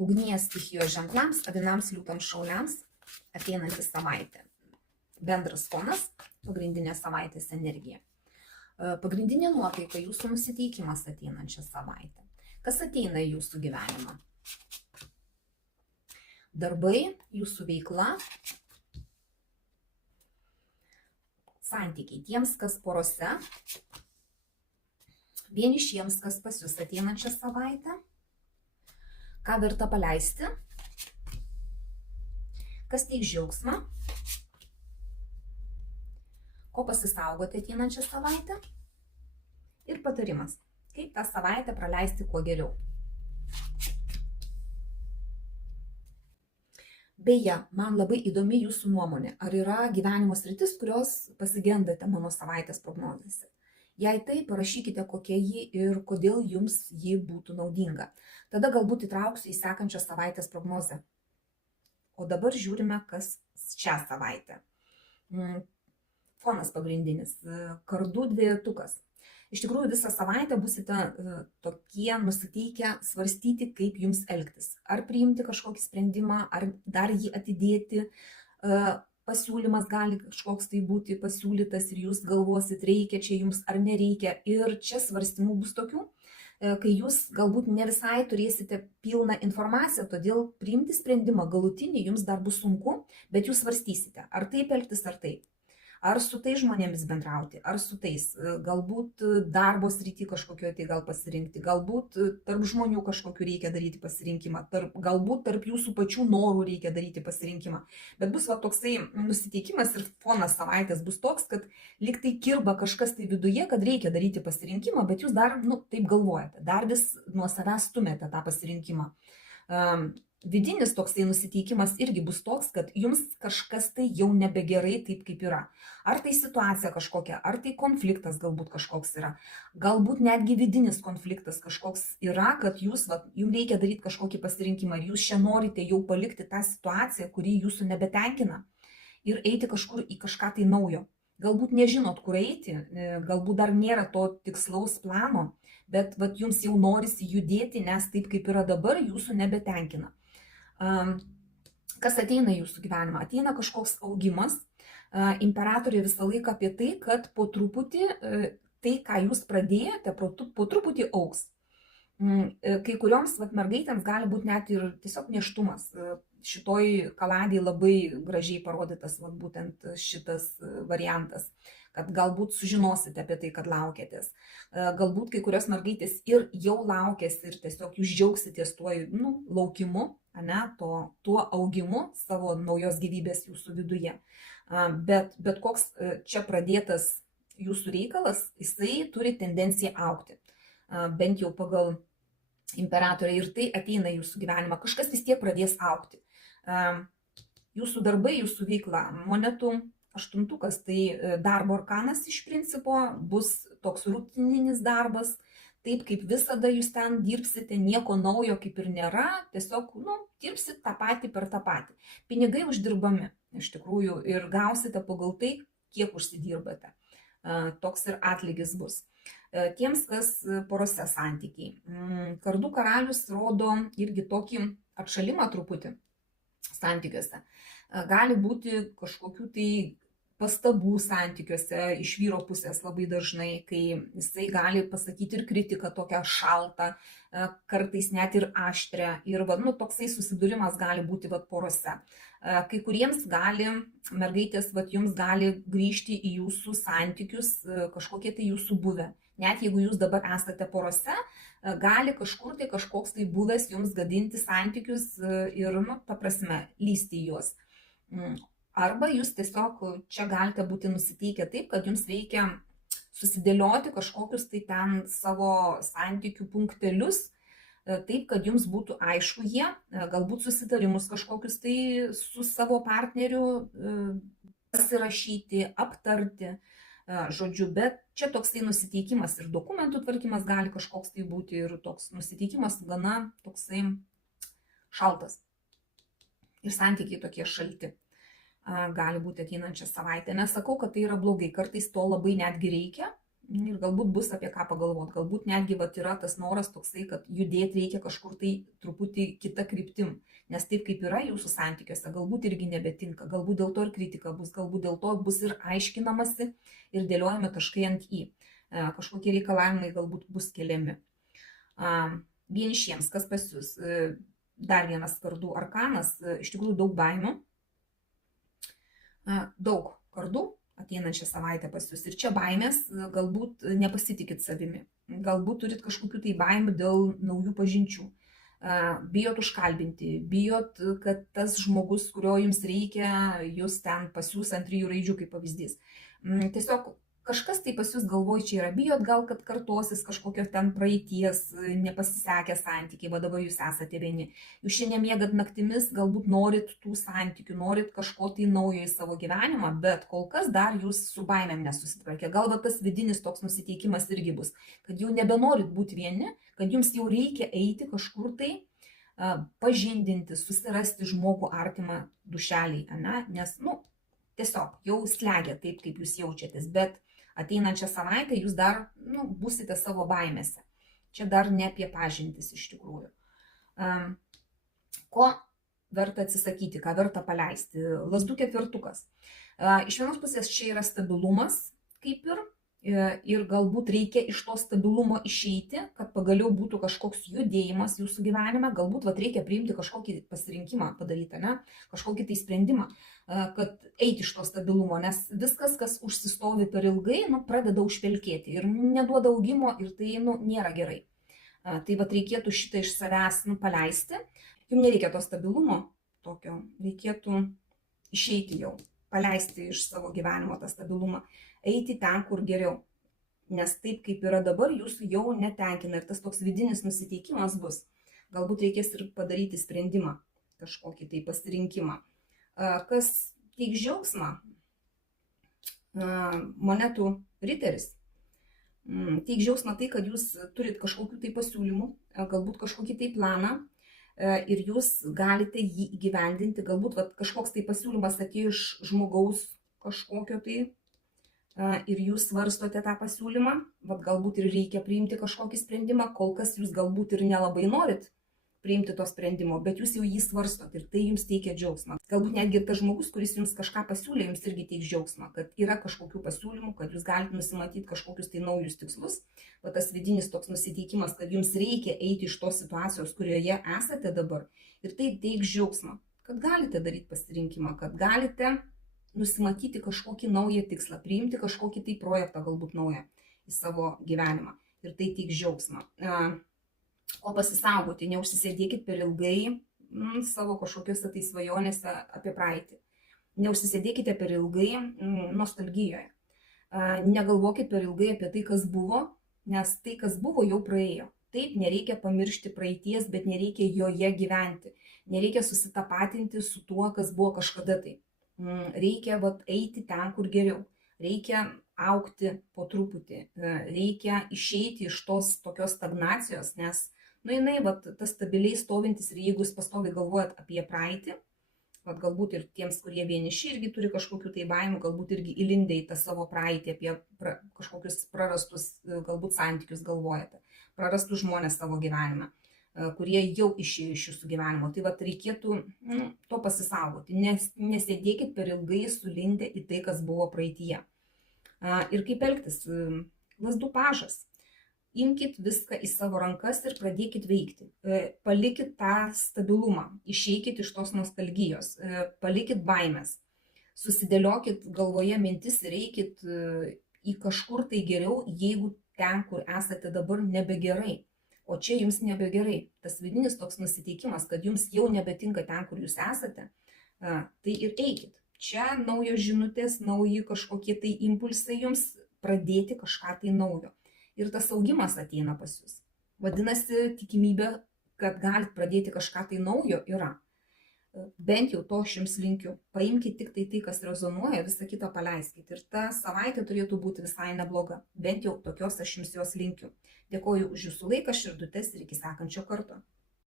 ugnies stichijos ženklams, avinams, liūtams, šauliams ateinanti savaitė. Bendras fonas, pagrindinė savaitės energija. Pagrindinė nuotaika, jūsų nusiteikimas ateinančią savaitę. Kas ateina į jūsų gyvenimą? Darbai, jūsų veikla, santykiai tiems, kas porose, vienišiems, kas pas jūs ateinančią savaitę, ką verta paleisti, kas teiks džiaugsmą, ko pasisaugoti ateinančią savaitę ir patarimas, kaip tą savaitę praleisti kuo geriau. Beje, man labai įdomi jūsų nuomonė, ar yra gyvenimo sritis, kurios pasigendate mano savaitės prognozėse. Jei tai, parašykite, kokia ji ir kodėl jums ji būtų naudinga. Tada galbūt įtrauksiu į sekančią savaitės prognozę. O dabar žiūrime, kas šią savaitę. Fonas pagrindinis, kardų dvejetukas. Iš tikrųjų, visą savaitę busite tokie nusiteikę svarstyti, kaip jums elgtis. Ar priimti kažkokį sprendimą, ar dar jį atidėti. Pasiūlymas gali kažkoks tai būti pasiūlytas ir jūs galvosit, reikia čia jums ar nereikia. Ir čia svarstymų bus tokių, kai jūs galbūt ne visai turėsite pilną informaciją, todėl priimti sprendimą galutinį jums dar bus sunku, bet jūs svarstysite, ar taip elgtis, ar taip. Ar su tais žmonėmis bendrauti, ar su tais, galbūt darbo srity kažkokio tai gal pasirinkti, galbūt tarp žmonių kažkokiu reikia daryti pasirinkimą, galbūt tarp jūsų pačių norų reikia daryti pasirinkimą. Bet bus va toksai nusiteikimas ir fonas savaitės bus toks, kad lyg tai kirba kažkas tai viduje, kad reikia daryti pasirinkimą, bet jūs dar, taip galvojate, dar vis nuo savęs stumėte tą pasirinkimą. Vidinis toksai nusiteikimas irgi bus toks, kad jums kažkas tai jau nebegerai taip, kaip yra. Ar tai situacija kažkokia, ar tai konfliktas galbūt kažkoks yra. Galbūt netgi vidinis konfliktas kažkoks yra, kad jums reikia daryti kažkokį pasirinkimą ir jūs čia norite jau palikti tą situaciją, kuri jūsų nebetenkina ir eiti kažkur į kažką tai naujo. Galbūt nežinot, kur eiti, galbūt dar nėra to tikslaus plano, bet jums jau norisi judėti, nes taip, kaip yra dabar, jūsų nebetenkina. Kas ateina į jūsų gyvenimą? Ateina kažkoks augimas. Imperatoriai visą laiką apie tai, kad po truputį tai, ką jūs pradėjote, po truputį augs. Kai kurioms mergaitėms gali būti net ir tiesiog nėštumas. Šitoj kaladėje labai gražiai parodytas būtent šitas variantas, kad galbūt sužinosite apie tai, kad laukiatės. Galbūt kai kurios mergaitės ir jau laukėsi ir tiesiog jūs džiaugsitės tuo laukimu, tuo augimu savo naujos gyvybės jūsų viduje. Bet koks čia pradėtas jūsų reikalas, jisai turi tendenciją augti. Bent jau pagal imperatoriai ir tai ateina į jūsų gyvenimą. Kažkas vis tiek pradės augti. Jūsų darbai, jūsų veikla, monetų aštuntukas, tai darbo arkanas iš principo bus toks rutininis darbas, taip kaip visada jūs ten dirbsite, nieko naujo kaip ir nėra, tiesiog dirbsit tą patį per tą patį. Pinigai uždirbami iš tikrųjų ir gausite pagal tai, kiek užsidirbate. Toks ir atlygis bus. Tiems, kas porose santykiai. Kardų karalius rodo irgi tokį atšalimą truputį santykiuose. Gali būti kažkokių tai pastabų santykiuose iš vyro pusės labai dažnai, kai jisai gali pasakyti ir kritiką tokią šaltą, kartais net ir aštrią. Ir toksai susidūrimas gali būti porose. Kai kuriems gali, mergaitės, jums gali grįžti į jūsų santykius kažkokie tai jūsų buvę. Net jeigu jūs dabar esate porose, gali kažkur tai kažkoks tai buvęs jums gadinti santykius ir, ta prasme, lysti į juos. Arba jūs tiesiog čia galite būti nusiteikę taip, kad jums reikia susidėlioti kažkokius tai ten savo santykių punktelius, taip, kad jums būtų aišku jie, galbūt susitarimus kažkokius tai su savo partneriu pasirašyti, aptarti, žodžiu, bet čia toksai nusiteikimas ir dokumentų tvarkymas gali kažkoks tai būti ir toks nusiteikimas gana toksai šaltas. Ir santykiai tokie šalti gali būti ateinančią savaitę. Nesakau, kad tai yra blogai, kartais to labai netgi reikia, ir galbūt bus apie ką pagalvoti. Galbūt netgi vat, yra tas noras toksai, kad judėti reikia kažkur tai truputį kitą kryptim. Nes taip kaip yra jūsų santykiuose, galbūt irgi nebetinka. Galbūt dėl to ir kritika bus, galbūt dėl to bus ir aiškinamasi ir dėliojami taškai ant į. Kažkokie reikalavimai galbūt bus keliami. Vienišiems, kas pas jūs? Dar vienas kardų arkanas, iš tikrųjų daug baimių. Daug kardų ateinančią savaitę pas jūs. Ir čia baimės, galbūt nepasitikit savimi. Galbūt turit kažkokių tai baimių dėl naujų pažinčių. Bijot užkalbinti, bijot, kad tas žmogus, kurio jums reikia, jūs ten pasiūs ant 3 raidžių kaip pavyzdys. Tiesiog kažkas tai pas jūs galvoj čia yra, bijot gal, kad kartosis kažkokios ten praeities, nepasisekę santykiai, va dabar jūs esate vieni. Jūs šiandien miegat naktimis, galbūt norit tų santykių, norit kažko tai naujo į savo gyvenimą, bet kol kas dar jūs su baimėm nesusitvarkė. Gal va tas vidinis toks nusiteikimas irgi bus, kad jau nebenorit būti vieni, kad jums jau reikia eiti kažkur tai, pažindinti, susirasti žmogų artimą dušelį, nes, tiesiog jau slegia taip, kaip jūs jaučiatės, bet ateinančią savaitę jūs dar būsite savo baimėse. Čia dar ne apie pažintis iš tikrųjų. Ko verta atsisakyti, ką verta paleisti? Lazdų ketvirtukas. Iš vienos pusės čia yra stabilumas, kaip ir galbūt reikia iš to stabilumo išeiti, kad pagaliau būtų kažkoks judėjimas jūsų gyvenime, galbūt reikia priimti kažkokį pasirinkimą padaryti, kažkokį tai sprendimą, kad eiti iš to stabilumo, nes viskas, kas užsistovi per ilgai, pradeda užpelkėti ir neduoda augimo ir tai nėra gerai. Tai reikėtų šitą iš savęs paleisti, jums nereikia to stabilumo tokio, reikėtų išeiti jau, paleisti iš savo gyvenimo tą stabilumą. Eiti ten, kur geriau. Nes taip, kaip yra dabar, jūsų jau netenkina ir tas toks vidinis nusiteikimas bus. Galbūt reikės ir padaryti sprendimą, kažkokį tai pasirinkimą. Kas teiks džiaugsmą? Monetų riteris. Teiks džiaugsmą tai, kad jūs turit kažkokių tai pasiūlymų, galbūt kažkokį tai planą ir jūs galite jį įgyvendinti. Galbūt kažkoks tai pasiūlymas atėjo iš žmogaus kažkokio tai ir jūs svarstote tą pasiūlymą, galbūt ir reikia priimti kažkokį sprendimą, kol kas jūs galbūt ir nelabai norit priimti to sprendimo, bet jūs jau jį svarstot ir tai jums teikia džiaugsmą. Galbūt netgi tas žmogus, kuris jums kažką pasiūlė, jums irgi teiks džiaugsmą, kad yra kažkokių pasiūlymų, kad jūs galite nusimatyti kažkokius tai naujus tikslus, tas vidinis toks nusiteikimas, kad jums reikia eiti iš tos situacijos, kurioje esate dabar ir tai teiks džiaugsmą, kad galite daryti pasirinkimą, kad galite nusimatyti kažkokį naują tikslą, priimti kažkokį tai projektą galbūt naują į savo gyvenimą ir tai teiks džiaugsmą. O pasisaugoti, neužsisėdėkit per ilgai savo kažkokiuose tai svajonėse apie praeitį. Neužsisėdėkite per ilgai nostalgijoje. Negalvokit per ilgai apie tai, kas buvo, nes tai, kas buvo, jau praėjo. Taip, nereikia pamiršti praeities, bet nereikia joje gyventi. Nereikia susitapatinti su tuo, kas buvo kažkada tai. Reikia eiti ten, kur geriau. Reikia augti po truputį. Reikia išeiti iš tos tokios stagnacijos, nes jinai, tas stabiliai stovintis ir jeigu jūs pastoviai galvojat apie praeitį, galbūt ir tiems, kurie vieniši irgi turi kažkokių tai baimių, galbūt irgi įlindę į tą savo praeitį, apie kažkokius prarastus galbūt santykius galvojate, prarastus žmonės savo gyvenime, kurie jau išėjo iš jūsų gyvenimo. Tai reikėtų to pasisaugoti, nes nesėdėkit per ilgai sulindę į tai, kas buvo praeityje. Ir kaip elgtis? Lazdų pažas. Imkit viską į savo rankas ir pradėkit veikti. Palikit tą stabilumą, išeikit iš tos nostalgijos, palikit baimės, susidėliokit galvoje mintis ir eikit į kažkur tai geriau, jeigu ten, kur esate dabar, nebegerai. O čia jums nebegerai. Tas vidinis toks nusiteikimas, kad jums jau nebetinka ten, kur jūs esate, tai ir eikit. Čia naujos žinutės, nauji kažkokie tai impulsai jums pradėti kažką tai naujo. Ir tas augimas ateina pas jūs. Vadinasi, tikimybė, kad galit pradėti kažką tai naujo yra. Bent jau to aš jums linkiu. Paimkite tik tai, kas rezonuoja, visą kitą paleiskite. Ir ta savaitė turėtų būti visai nebloga. Bent jau tokios aš jums jos linkiu. Dėkoju už jūsų laiką, širdutes ir iki sekančio karto.